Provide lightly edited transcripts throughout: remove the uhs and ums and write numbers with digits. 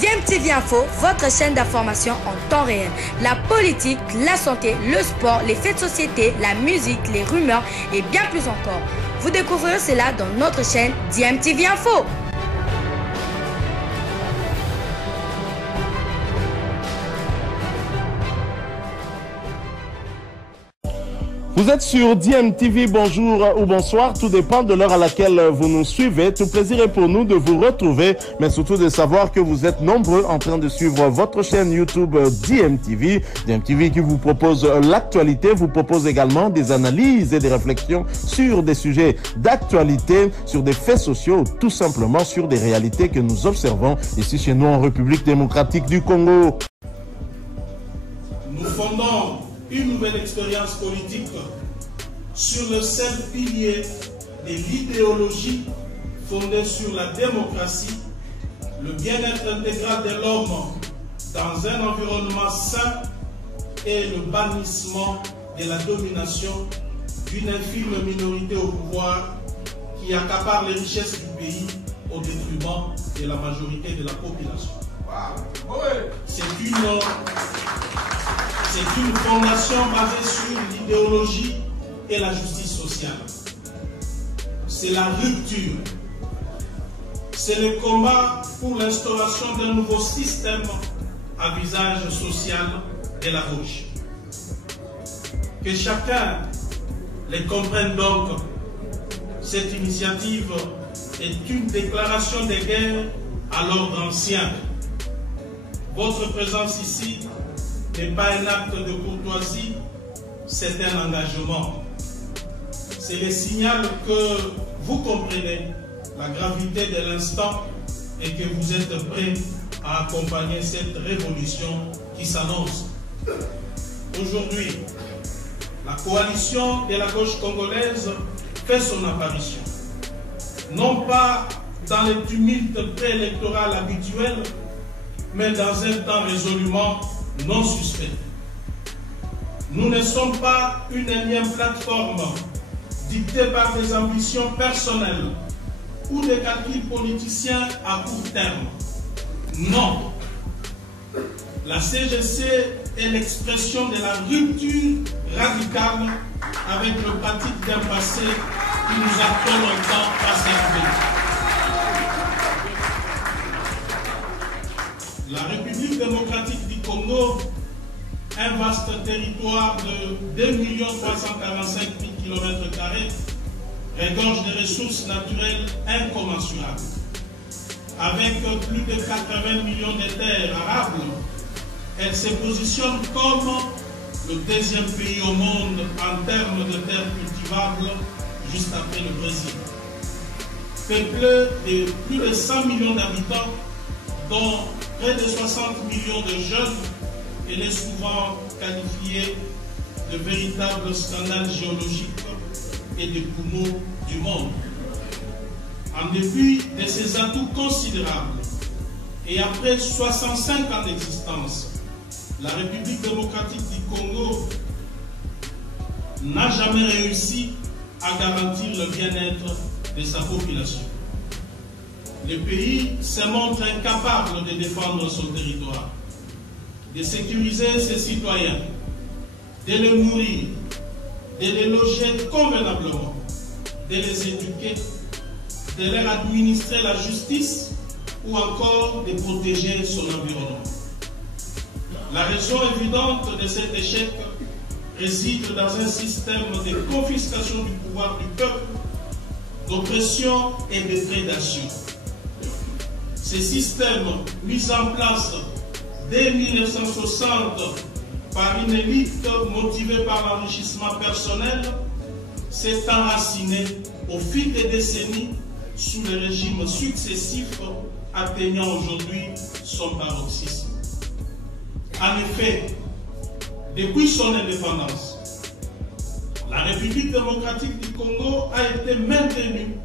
DMTV Info, votre chaîne d'information en temps réel. La politique, la santé, le sport, les faits de société, la musique, les rumeurs et bien plus encore. Vous découvrirez cela dans notre chaîne DMTV Info. Vous êtes sur DMTV, bonjour ou bonsoir, tout dépend de l'heure à laquelle vous nous suivez. Tout plaisir est pour nous de vous retrouver, mais surtout de savoir que vous êtes nombreux en train de suivre votre chaîne YouTube DMTV. DMTV qui vous propose l'actualité, vous propose également des analyses et des réflexions sur des sujets d'actualité, sur des faits sociaux, tout simplement sur des réalités que nous observons ici chez nous en République démocratique du Congo. Nous fondons une nouvelle expérience politique sur le seul pilier de l'idéologie fondée sur la démocratie, le bien-être intégral de l'homme dans un environnement sain et le bannissement de la domination d'une infime minorité au pouvoir qui accapare les richesses du pays au détriment de la majorité de la population. C'est une fondation basée sur l'idéologie et la justice sociale. C'est la rupture. C'est le combat pour l'instauration d'un nouveau système à visage social de la gauche. Que chacun les comprenne donc, cette initiative est une déclaration de guerre à l'ordre ancien. Votre présence ici n'est pas un acte de courtoisie, c'est un engagement. C'est le signal que vous comprenez la gravité de l'instant et que vous êtes prêts à accompagner cette révolution qui s'annonce. Aujourd'hui, la coalition de la gauche congolaise fait son apparition. Non pas dans les tumultes préélectoraux habituels, mais dans un temps résolument non suspect. Nous ne sommes pas une énième plateforme dictée par des ambitions personnelles ou des calculs politiciens à court terme. Non. La CGC est l'expression de la rupture radicale avec le pratique d'un passé qui nous a trop longtemps préservé. La République démocratique du Congo, un vaste territoire de 2 345 000 km², regorge de ressources naturelles incommensurables. Avec plus de 80 millions de terres arables, elle se positionne comme le deuxième pays au monde en termes de terres cultivables, juste après le Brésil. Peuplée de plus de 100 millions d'habitants, dont près de 60 millions de jeunes, elle est souvent qualifiée de véritable scandale géologique et de poumon du monde. En dépit de ses atouts considérables et après 65 ans d'existence, la République démocratique du Congo n'a jamais réussi à garantir le bien-être de sa population. Le pays se montre incapable de défendre son territoire, de sécuriser ses citoyens, de les nourrir, de les loger convenablement, de les éduquer, de leur administrer la justice ou encore de protéger son environnement. La raison évidente de cet échec réside dans un système de confiscation du pouvoir du peuple, d'oppression et de prédation. Ce système, mis en place dès 1960 par une élite motivée par l'enrichissement personnel, s'est enraciné au fil des décennies sous les régimes successifs, atteignant aujourd'hui son paroxysme. En effet, depuis son indépendance, la République démocratique du Congo a été maintenue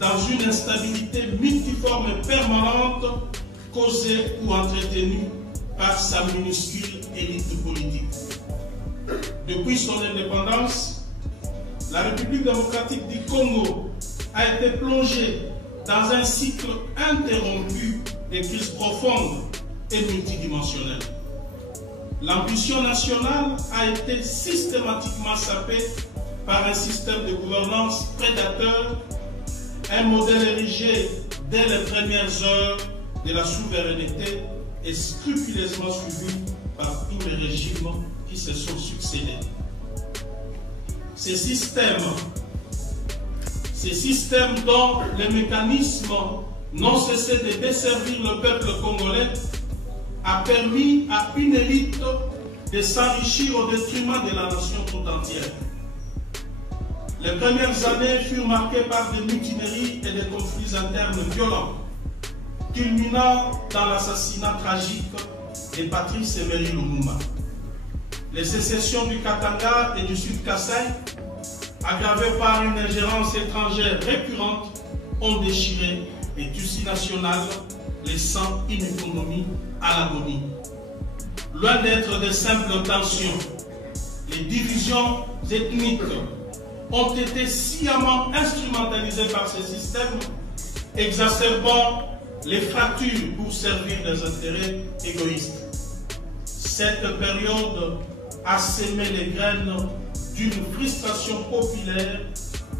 dans une instabilité multiforme et permanente causée ou entretenue par sa minuscule élite politique. Depuis son indépendance, la République démocratique du Congo a été plongée dans un cycle interrompu des crises profondes et multidimensionnelles. L'ambition nationale a été systématiquement sapée par un système de gouvernance prédateur, un modèle érigé dès les premières heures de la souveraineté et scrupuleusement suivi par tous les régimes qui se sont succédés. Ces systèmes dont les mécanismes n'ont cessé de desservir le peuple congolais a permis à une élite de s'enrichir au détriment de la nation tout entière. Les premières années furent marquées par des mutineries et des conflits internes violents, culminant dans l'assassinat tragique de Patrice Emery Lumumba. Les sécessions du Katanga et du Sud Kasaï, aggravées par une ingérence étrangère récurrente, ont déchiré les tissus nationaux, laissant une économie à l'agonie. Loin d'être de simples tensions, les divisions ethniques ont été sciemment instrumentalisées par ces systèmes, exacerbant les fractures pour servir des intérêts égoïstes. Cette période a sémé les graines d'une frustration populaire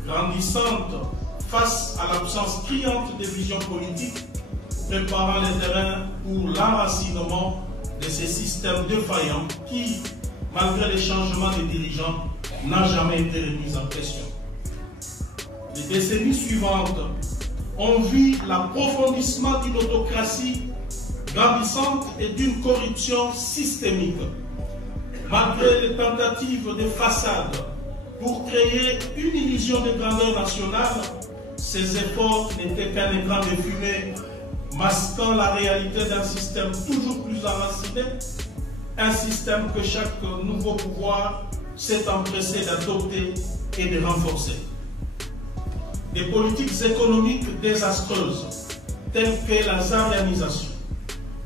grandissante face à l'absence criante de vision politique, préparant les terrains pour l'enracinement de ces systèmes défaillants qui, malgré les changements des dirigeants, n'ont jamais été remis en question. Les décennies suivantes ont vu l'approfondissement d'une autocratie grandissante et d'une corruption systémique. Malgré les tentatives de façade pour créer une illusion de grandeur nationale, ces efforts n'étaient qu'un écran de fumée masquant la réalité d'un système toujours plus enraciné, un système que chaque nouveau pouvoir s'est empressé d'adopter et de renforcer. Des politiques économiques désastreuses, telles que la zaréanisation,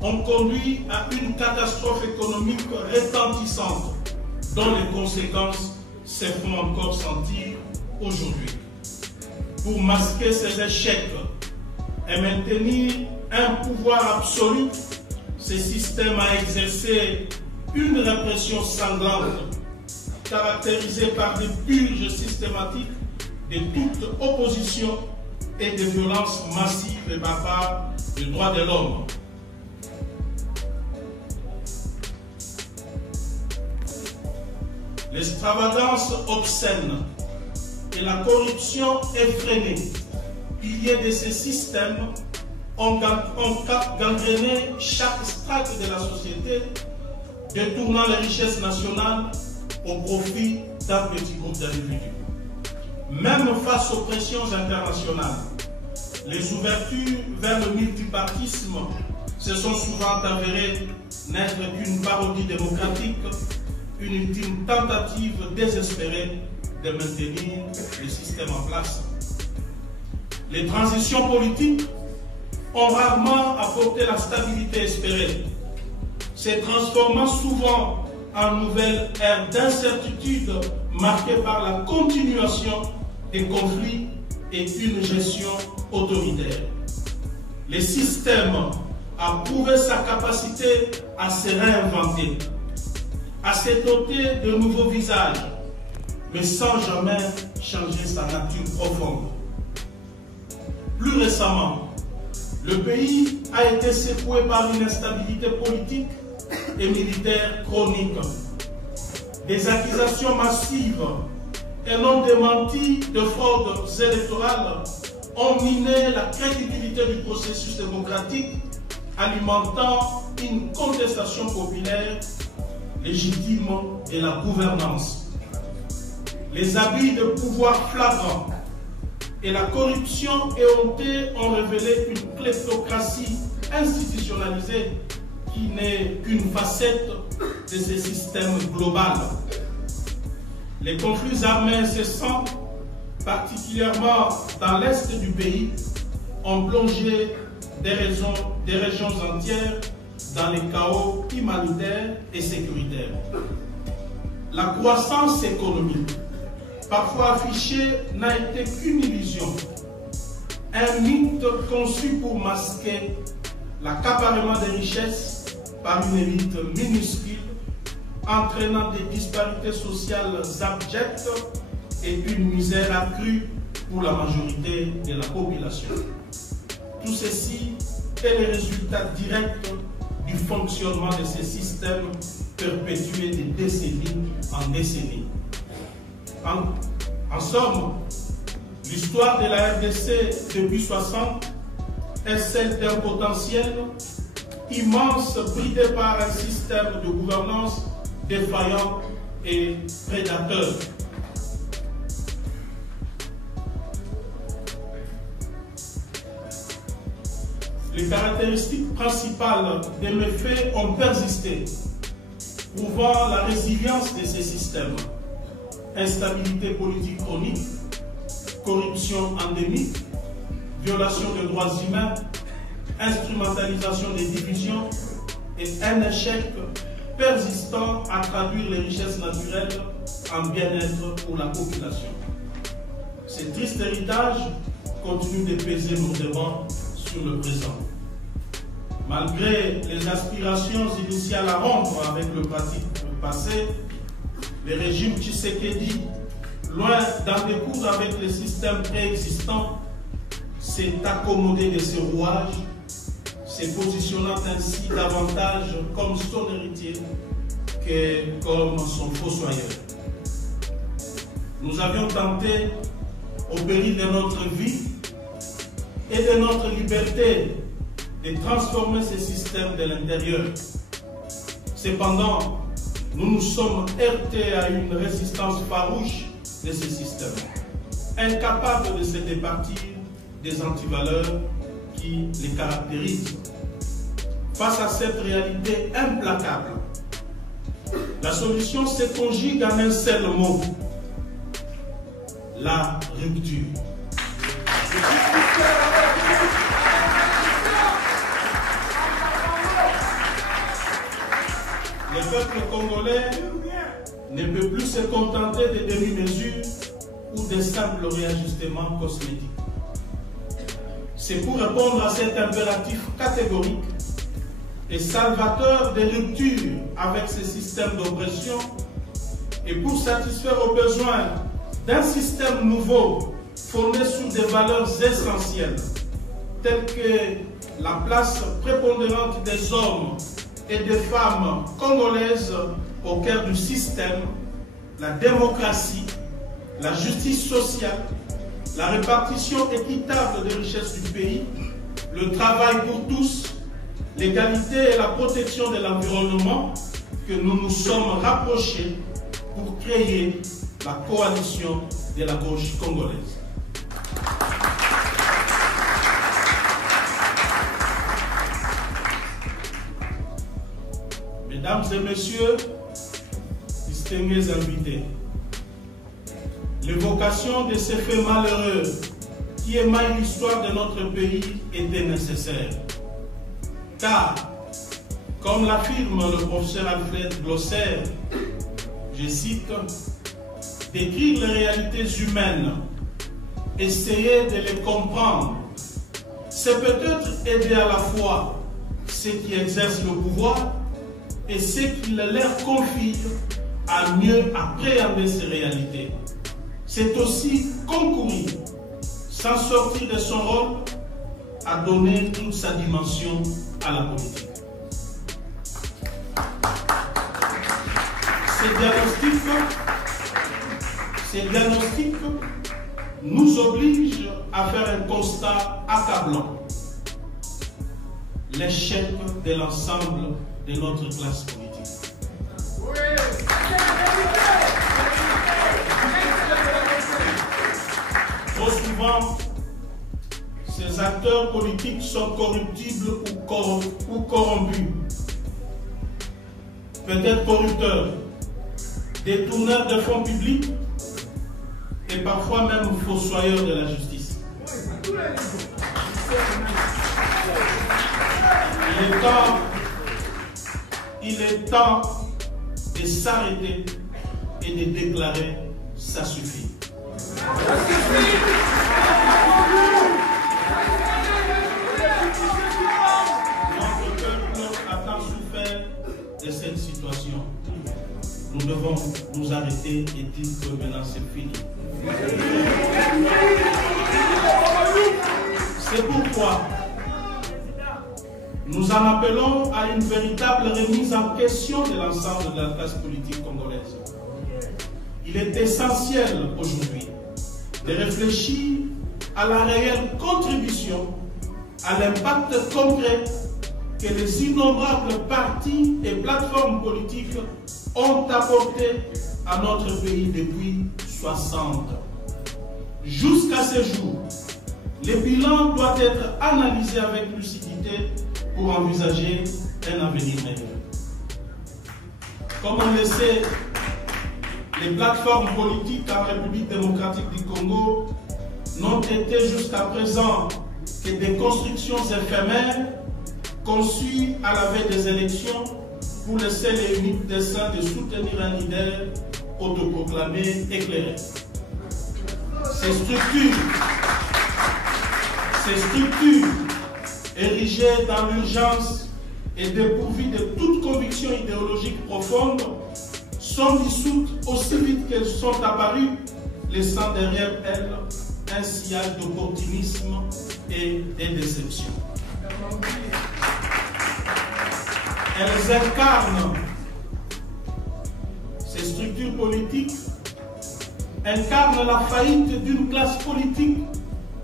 ont conduit à une catastrophe économique retentissante, dont les conséquences se font encore sentir aujourd'hui. Pour masquer ces échecs et maintenir un pouvoir absolu, ce système a exercé une répression sanglante, caractérisée par des purges systématiques de toute opposition et des violences massives et barbares des droits de l'homme. L'extravagance obscène et la corruption effrénée, piliers de ces systèmes, ont gangréné chaque strate de la société, détournant les richesses nationales au profit d'un petit groupe d'individus. Même face aux pressions internationales, les ouvertures vers le multipartisme se sont souvent avérées n'être qu'une parodie démocratique, une ultime tentative désespérée de maintenir le système en place. Les transitions politiques ont rarement apporté la stabilité espérée, se transformant souvent en nouvelle ère d'incertitude marquée par la continuation des conflits et une gestion autoritaire. Le système a prouvé sa capacité à se réinventer, à se doter de nouveaux visages, mais sans jamais changer sa nature profonde. Plus récemment, le pays a été secoué par une instabilité politique et militaire chronique. Des accusations massives et non démenties de fraudes électorales ont miné la crédibilité du processus démocratique, alimentant une contestation populaire légitime de la gouvernance. Les abus de pouvoir flagrants et la corruption éhontée ont révélé une kleptocratie institutionnalisée qui n'est qu'une facette de ce système global. Les conflits armés incessants, particulièrement dans l'est du pays, ont plongé des régions entières dans les chaos humanitaires et sécuritaires. La croissance économique, parfois affichée, n'a été qu'une illusion, un mythe conçu pour masquer l'accaparement des richesses par une élite minuscule, entraînant des disparités sociales abjectes et une misère accrue pour la majorité de la population. Tout ceci est le résultat direct du fonctionnement de ces systèmes perpétués de décennie en décennie. En somme, l'histoire de la RDC depuis 60 est celle d'un potentiel immense bridé par un système de gouvernance défaillant et prédateur. Les caractéristiques principales des méfaits ont persisté, prouvant la résilience de ces systèmes. Instabilité politique chronique, corruption endémique, violation des droits humains, instrumentalisation des divisions et un échec persistant à traduire les richesses naturelles en bien-être pour la population. Ce triste héritage continue de peser lourdement sur le présent. Malgré les aspirations initiales à rompre avec le passé, le régime Tshisekedi, loin d'en découdre avec les systèmes préexistants, s'est accommodé de ces rouages, se positionnant ainsi davantage comme son héritier que comme son fossoyeur. Nous avions tenté, au péril de notre vie et de notre liberté, de transformer ces systèmes de l'intérieur. Cependant, nous nous sommes heurtés à une résistance farouche de ces systèmes, incapables de se départir des antivaleurs qui les caractérisent. Face à cette réalité implacable, la solution se conjugue en un seul mot: la rupture. Le peuple congolais ne peut plus se contenter de demi-mesures ou de simples réajustements cosmétiques. C'est pour répondre à cet impératif catégorique et salvateur des ruptures avec ces systèmes d'oppression et pour satisfaire aux besoins d'un système nouveau fondé sur des valeurs essentielles telles que la place prépondérante des hommes et des femmes congolaises au cœur du système, la démocratie, la justice sociale, la répartition équitable des richesses du pays, le travail pour tous, l'égalité et la protection de l'environnement, que nous nous sommes rapprochés pour créer la coalition de la gauche congolaise. Mesdames et messieurs, distingués invités, l'évocation de ces faits malheureux qui émaillent l'histoire de notre pays était nécessaire. Car, comme l'affirme le professeur Alfred Glosser, je cite, « Décrire les réalités humaines, essayer de les comprendre, c'est peut-être aider à la fois ceux qui exercent le pouvoir et ceux qui le leur confient à mieux appréhender ces réalités. C'est aussi concourir, sans sortir de son rôle, à donner toute sa dimension à la politique. » Ces diagnostics nous obligent à faire un constat accablant: l'échec de l'ensemble de notre classe politique. Trop souvent, ces acteurs politiques sont corruptibles ou corrompus, peut-être corrupteurs, détourneurs de fonds publics et parfois même fossoyeurs de la justice. Il est temps de s'arrêter et de déclarer « ça suffit ». devons nous arrêter et dire que maintenant c'est fini. C'est pourquoi nous en appelons à une véritable remise en question de l'ensemble de la classe politique congolaise. Il est essentiel aujourd'hui de réfléchir à la réelle contribution, à l'impact concret que les innombrables partis et plateformes politiques ont apporté à notre pays depuis 60 ans. Jusqu'à ce jour, le bilan doit être analysé avec lucidité pour envisager un avenir meilleur. Comme on le sait, les plateformes politiques en République démocratique du Congo n'ont été jusqu'à présent que des constructions éphémères conçues à la veille des élections pour le seul et unique dessein de soutenir un leader autoproclamé éclairé. Ces structures érigées dans l'urgence et dépourvues de toute conviction idéologique profonde sont dissoutes aussi vite qu'elles sont apparues, laissant derrière elles un sillage d'opportunisme et de déception. Elles incarnent, ces structures politiques incarnent la faillite d'une classe politique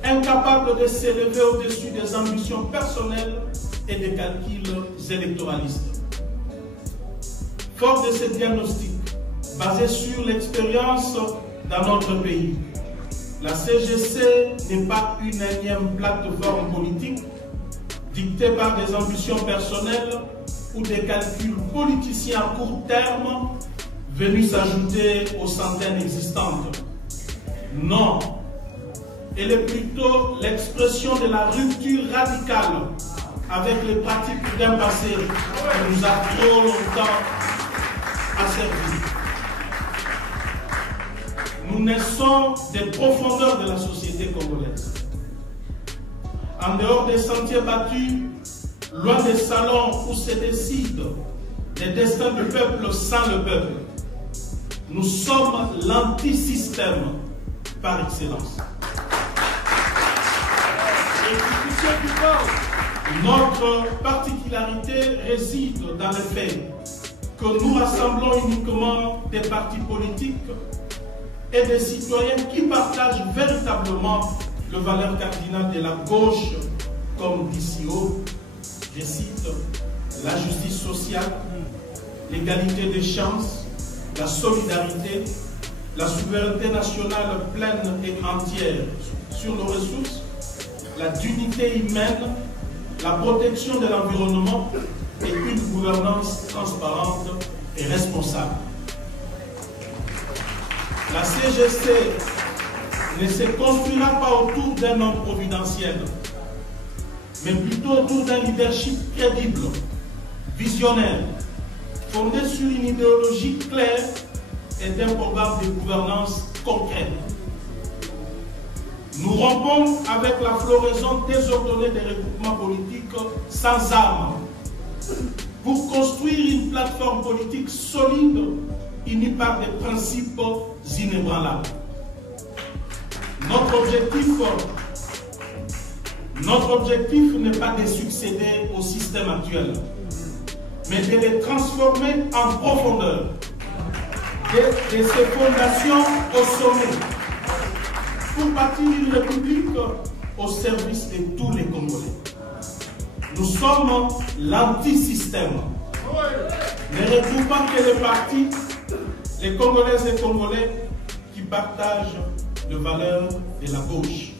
incapable de s'élever au-dessus des ambitions personnelles et des calculs électoralistes. Fort de ce diagnostic, basé sur l'expérience dans notre pays, la CGC n'est pas une énième plateforme politique dictée par des ambitions personnelles ou des calculs politiciens à court terme venus s'ajouter aux centaines existantes. Non, elle est plutôt l'expression de la rupture radicale avec les pratiques d'un passé qui nous a trop longtemps asservis. Nous naissons des profondeurs de la société congolaise. En dehors des sentiers battus, loin des salons où se décident les destins du peuple sans le peuple, nous sommes l'antisystème par excellence. Notre particularité réside dans le fait que nous rassemblons uniquement des partis politiques et des citoyens qui partagent véritablement les valeurs cardinales de la gauche, comme d'ici haut, je cite, la justice sociale, l'égalité des chances, la solidarité, la souveraineté nationale pleine et entière sur nos ressources, la dignité humaine, la protection de l'environnement et une gouvernance transparente et responsable. La CGC ne se construira pas autour d'un homme providentiel, mais plutôt autour d'un leadership crédible, visionnaire, fondé sur une idéologie claire et d'un programme de gouvernance concret. Nous rompons avec la floraison désordonnée des regroupements politiques sans armes pour construire une plateforme politique solide unie par des principes inébranlables. Notre objectif n'est pas de succéder au système actuel, mais de les transformer en profondeur, de ses fondations au sommet, pour bâtir une république au service de tous les Congolais. Nous sommes l'antisystème. Ne regroupant que les partis, les Congolaises et Congolais qui partagent les valeurs de la gauche.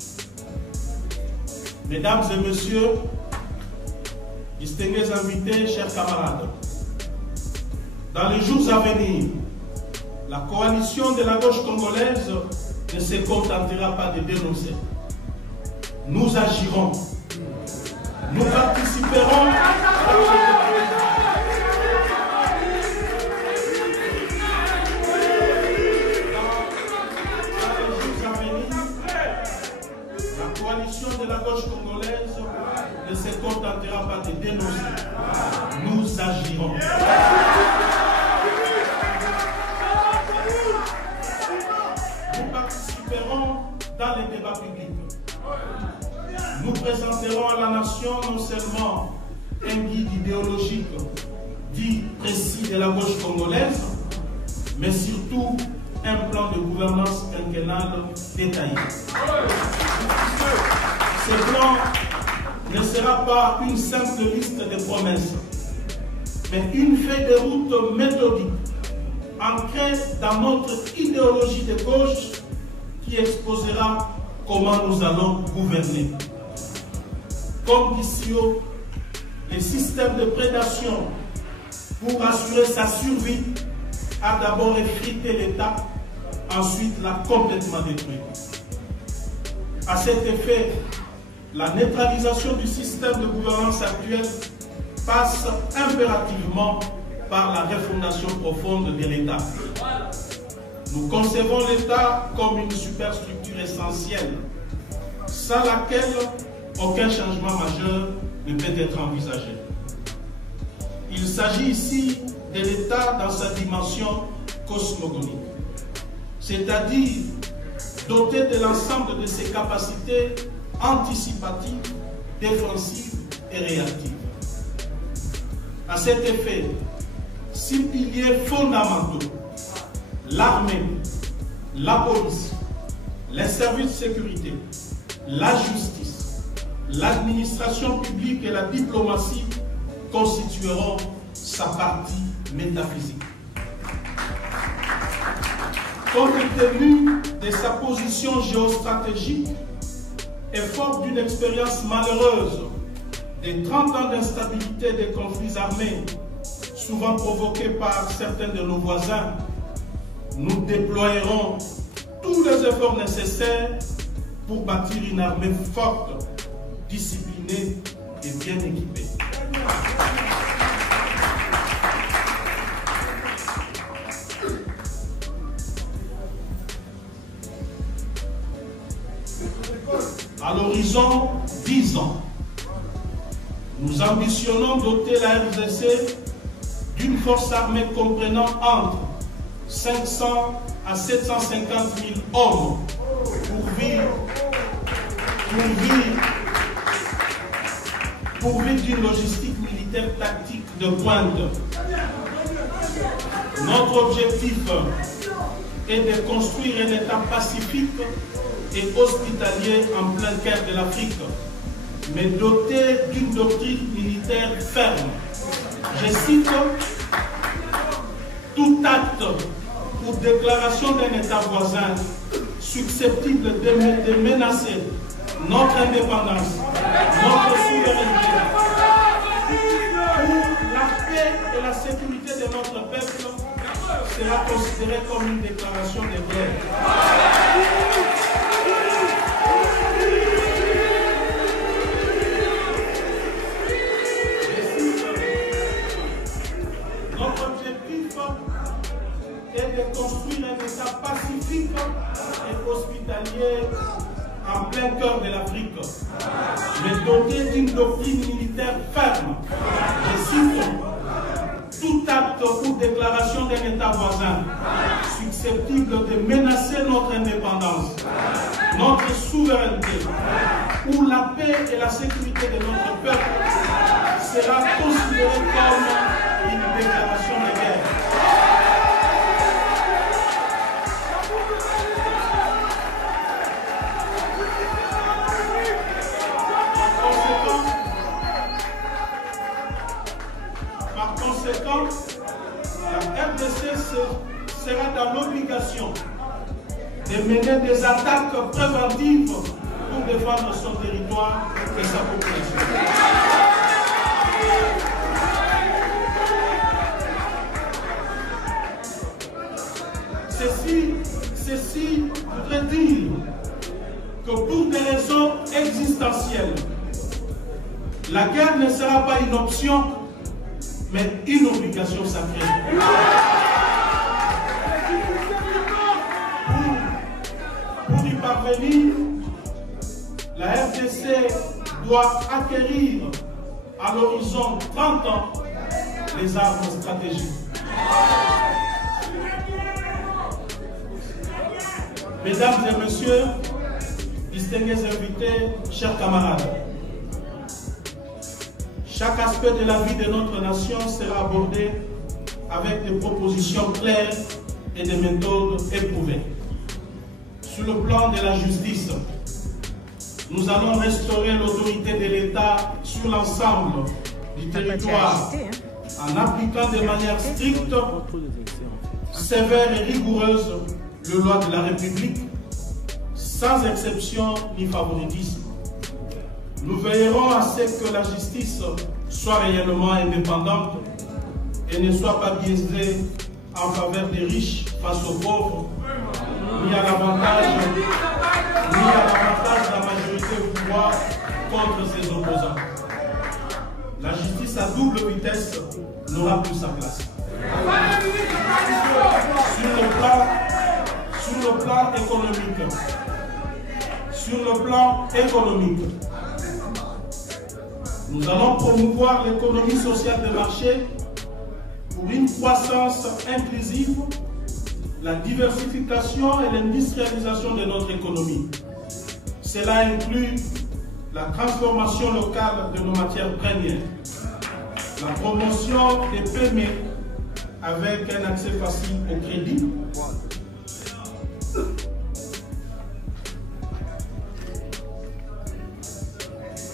Mesdames et messieurs, distingués invités, chers camarades, dans les jours à venir, la coalition de la gauche congolaise ne se contentera pas de dénoncer. Nous agirons. Nous participerons la coalition de la gauche congolaise ne se contentera pas de dénoncer. Nous agirons. présenterons à la nation non seulement un guide idéologique dit précis de la gauche congolaise, mais surtout un plan de gouvernance quinquennale détaillé. Ce plan ne sera pas une simple liste de promesses, mais une feuille de route méthodique ancrée dans notre idéologie de gauche qui exposera comment nous allons gouverner. Comme d'ici haut, le système de prédation pour assurer sa survie a d'abord effrité l'État, ensuite l'a complètement détruit. À cet effet, la neutralisation du système de gouvernance actuel passe impérativement par la refondation profonde de l'État. Nous concevons l'État comme une superstructure essentielle, sans laquelle aucun changement majeur ne peut être envisagé. Il s'agit ici de l'État dans sa dimension cosmogonique, c'est-à-dire doté de l'ensemble de ses capacités anticipatives, défensives et réactives. À cet effet, 6 piliers fondamentaux, l'armée, la police, les services de sécurité, la justice, l'administration publique et la diplomatie constitueront sa partie métaphysique. Compte tenu de sa position géostratégique et fort d'une expérience malheureuse des 30 ans d'instabilité des conflits armés, souvent provoqués par certains de nos voisins, nous déploierons tous les efforts nécessaires pour bâtir une armée forte, disciplinée et bien équipée. À l'horizon 10 ans, nous ambitionnons doter la RDC d'une force armée comprenant entre 500 à 750 000 hommes pourvus d'une logistique militaire tactique de pointe. Notre objectif est de construire un État pacifique et hospitalier en plein cœur de l'Afrique, mais doté d'une doctrine militaire ferme. Je cite: tout acte ou déclaration d'un État voisin susceptible de menacer notre indépendance, notre souveraineté, ou la paix et la sécurité de notre peuple sera considéré comme une déclaration de guerre. Notre objectif est de construire un État pacifique et hospitalier en plein cœur de l'Afrique, mais doté d'une doctrine militaire ferme. Je cite: tout acte ou déclaration d'un État voisin susceptible de menacer notre indépendance, notre souveraineté ou la paix et la sécurité de notre peuple sera considéré comme une déclaration de guerre. Par conséquent, la RDC sera dans l'obligation de mener des attaques préventives pour défendre son territoire et sa population. Ceci voudrait dire que pour des raisons existentielles, la guerre ne sera pas une option, mais une obligation sacrée. Pour y parvenir, la RDC doit acquérir à l'horizon 30 ans les armes stratégiques. Mesdames et messieurs, distingués invités, chers camarades, chaque aspect de la vie de notre nation sera abordé avec des propositions claires et des méthodes éprouvées. Sur le plan de la justice, nous allons restaurer l'autorité de l'État sur l'ensemble du territoire en appliquant de manière stricte, sévère et rigoureuse les lois de la République, sans exception ni favoritisme. Nous veillerons à ce que la justice soit réellement indépendante et ne soit pas biaisée en faveur des riches face aux pauvres, ni à l'avantage de la majorité au pouvoir contre ses opposants. La justice à double vitesse n'aura plus sa place. Sur le plan économique, nous allons promouvoir l'économie sociale de marché pour une croissance inclusive, la diversification et l'industrialisation de notre économie. Cela inclut la transformation locale de nos matières premières, la promotion des PME avec un accès facile au crédit,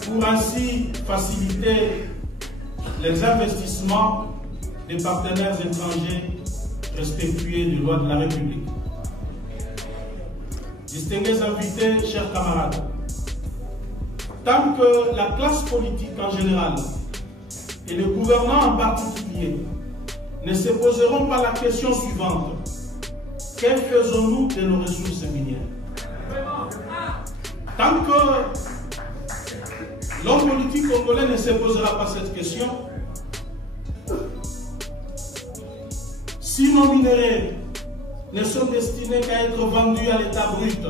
pour ainsi faciliter les investissements des partenaires étrangers respectueux des lois de la République. Distingués invités, chers camarades, tant que la classe politique en général et les gouvernants en particulier ne se poseront pas la question suivante: que faisons-nous de nos ressources minières? Tant que l'homme politique congolais ne se posera pas cette question, si nos minerais ne sont destinés qu'à être vendus à l'état brut,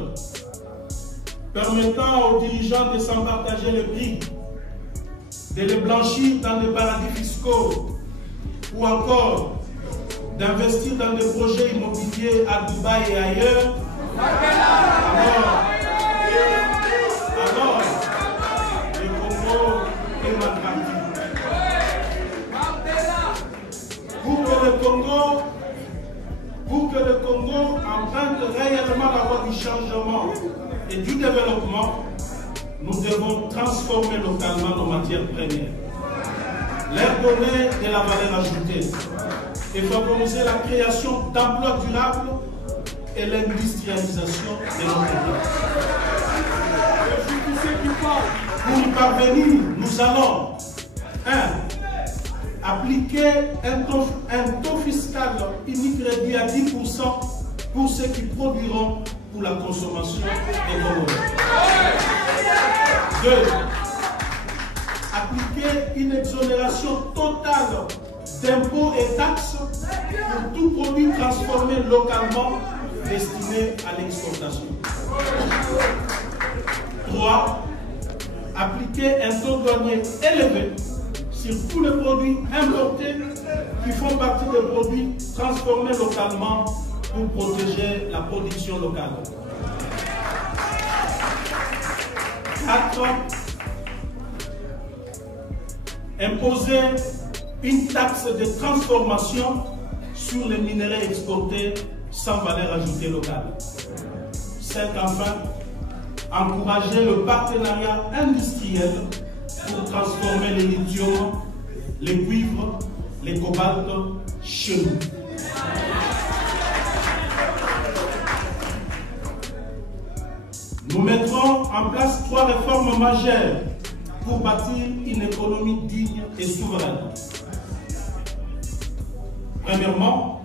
permettant aux dirigeants de s'en partager le prix, de les blanchir dans des paradis fiscaux ou encore d'investir dans des projets immobiliers à Dubaï et ailleurs, alors le Congo est maltraité. Pour que le Congo emprunte réellement la voie du changement et du développement, nous devons transformer localement nos matières premières, leur donner de la valeur ajoutée et favoriser la création d'emplois durables et l'industrialisation de notre pays. Pour y parvenir, nous allons 1. Appliquer un taux fiscal unique réduit à 10% pour ceux qui produiront pour la consommation des Congolais. 2. Appliquer une exonération totale d'impôts et taxes pour tout produit transformé localement destiné à l'exportation. 3. Appliquer un taux douanier élevé sur tous les produits importés qui font partie des produits transformés localement pour protéger la production locale. 4. Imposer une taxe de transformation sur les minerais exportés sans valeur ajoutée locale. 5. Enfin, encourager le partenariat industriel pour transformer les lithium, les cuivres, les cobaltes chez nous. Nous mettrons en place 3 réformes majeures pour bâtir une économie digne et souveraine. Premièrement,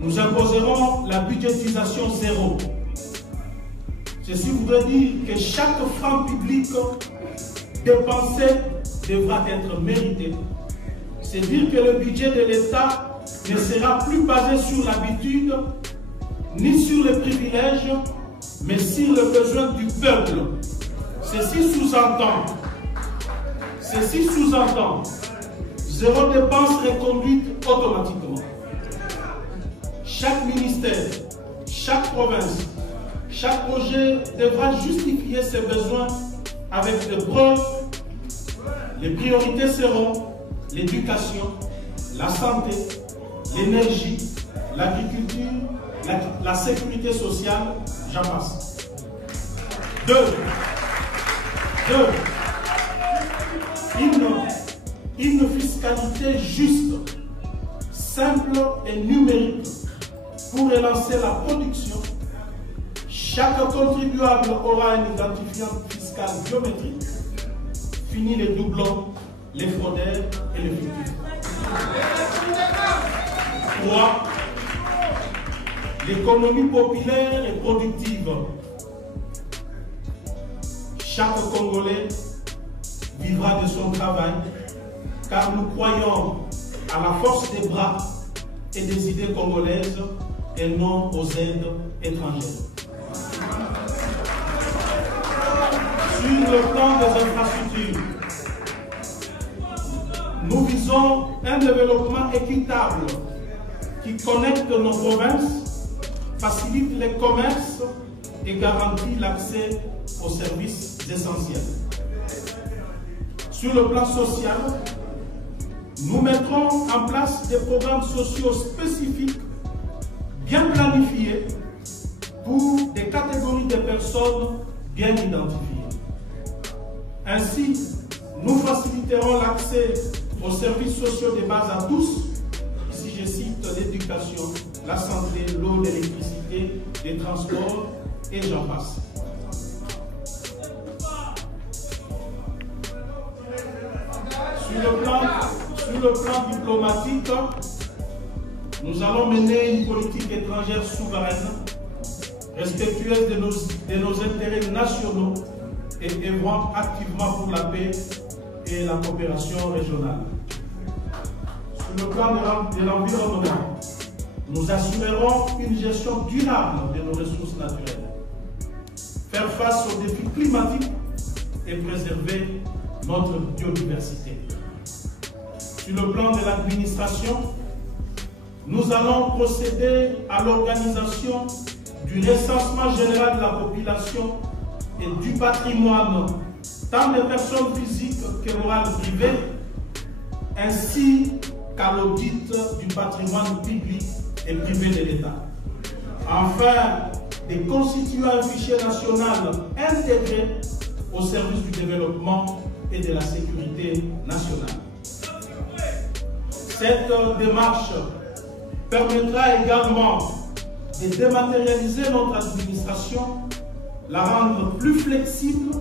nous imposerons la budgétisation zéro. Ceci voudrait dire que chaque franc public dépensé devra être mérité. C'est dire que le budget de l'État ne sera plus basé sur l'habitude, ni sur les privilèges, mais sur le besoin du peuple. Ceci sous-entend zéro dépense reconduite automatiquement. Chaque ministère, chaque province, chaque projet devra justifier ses besoins avec des preuves Les priorités seront l'éducation, la santé, l'énergie, l'agriculture, la sécurité sociale, j'en passe. 2. Une fiscalité juste, simple et numérique pour relancer la production. Chaque contribuable aura un identifiant fiscal biométrique. Fini les doublons, les fraudeurs et les fictifs. 3. L'économie populaire et productive. Chaque Congolais vivra de son travail, car nous croyons à la force des bras et des idées congolaises et non aux aides étrangères. Sur le plan des infrastructures, nous visons un développement équitable qui connecte nos provinces, facilite les commerces et garantit l'accès aux services essentiels. Sur le plan social, nous mettrons en place des programmes sociaux spécifiques, bien planifiés, pour des catégories de personnes bien identifiées. Ainsi, nous faciliterons l'accès aux services sociaux de base à tous, ici je cite l'éducation, la santé, l'eau, l'électricité, les transports et j'en passe. Sur le plan diplomatique, nous allons mener une politique étrangère souveraine, respectueuse de nos intérêts nationaux et œuvrant activement pour la paix et la coopération régionale. Sur le plan de l'environnement, nous assurerons une gestion durable de nos ressources naturelles, faire face aux défis climatiques et préserver notre biodiversité. Sur le plan de l'administration, nous allons procéder à l'organisation du recensement général de la population et du patrimoine, tant des personnes physiques que morales privées, ainsi qu'à l'audit du patrimoine public et privé de l'État. Enfin, de constituer un fichier national intégré au service du développement et de la sécurité nationale. Cette démarche permettra également de dématérialiser notre administration, la rendre plus flexible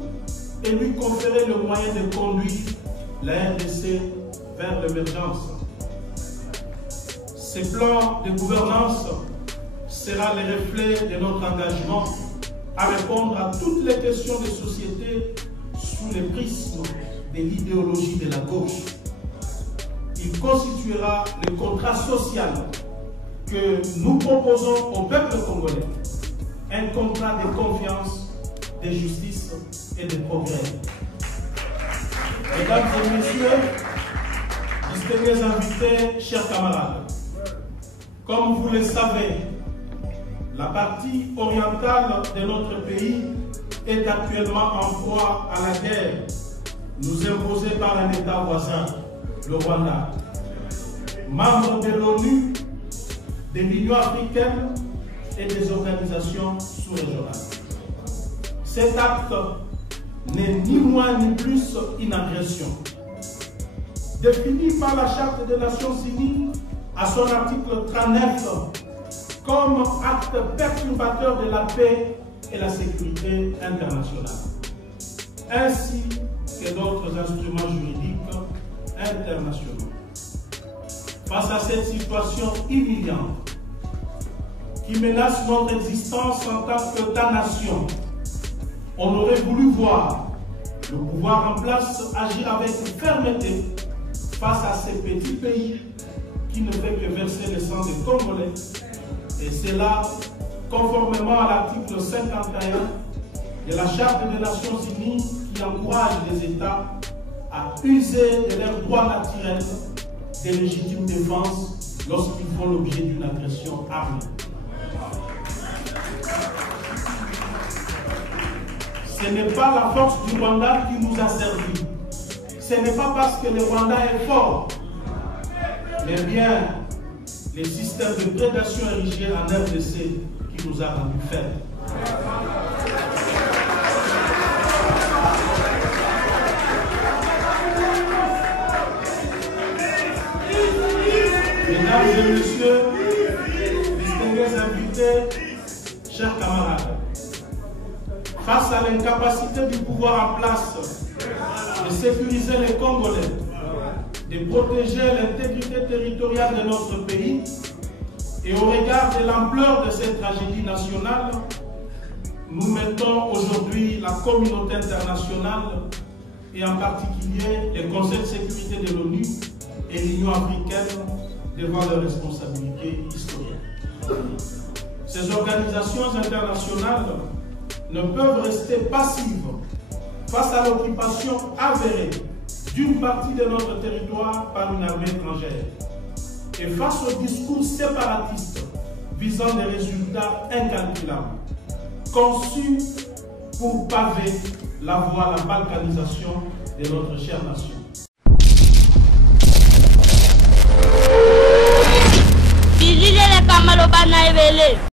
et lui conférer le moyen de conduire la RDC vers l'émergence. Ce plan de gouvernance sera le reflet de notre engagement à répondre à toutes les questions de société sous le prisme de l'idéologie de la gauche. Il constituera le contrat social que nous proposons au peuple congolais, un contrat de confiance, de justice et de progrès. Mesdames et messieurs, distingués invités, chers camarades, comme vous le savez, la partie orientale de notre pays est actuellement en proie à la guerre, nous imposée par un État voisin, le Rwanda. Membre de l'ONU, de l'Union africaine et des organisations sous-régionales. Cet acte n'est ni moins ni plus une agression. Défini par la Charte des Nations Unies à son article 39 comme acte perturbateur de la paix et la sécurité internationale, ainsi que d'autres instruments juridiques internationaux. Face à cette situation humiliante qui menace notre existence en tant qu'État-nation, on aurait voulu voir le pouvoir en place agir avec fermeté face à ces petits pays qui ne fait que verser le sang des Congolais, et cela conformément à l'article 51 de la Charte des Nations Unies qui encourage les États à user de leurs droits naturels de légitime défense lorsqu'ils font l'objet d'une agression armée. Ce n'est pas la force du Rwanda qui nous a servi, ce n'est pas parce que le Rwanda est fort, mais bien les systèmes de prédation érigés en RDC qui nous a rendus faibles. Mesdames et messieurs, distingués invités, chers camarades, face à l'incapacité du pouvoir en place de sécuriser les Congolais, de protéger l'intégrité territoriale de notre pays, et au regard de l'ampleur de cette tragédie nationale, nous mettons aujourd'hui la communauté internationale, et en particulier le Conseil de sécurité de l'ONU et l'Union africaine, devant leurs responsabilités historiques. Ces organisations internationales ne peuvent rester passives face à l'occupation avérée d'une partie de notre territoire par une armée étrangère et face au discours séparatiste visant des résultats incalculables, conçus pour paver la voie à la balkanisation de notre chère nation.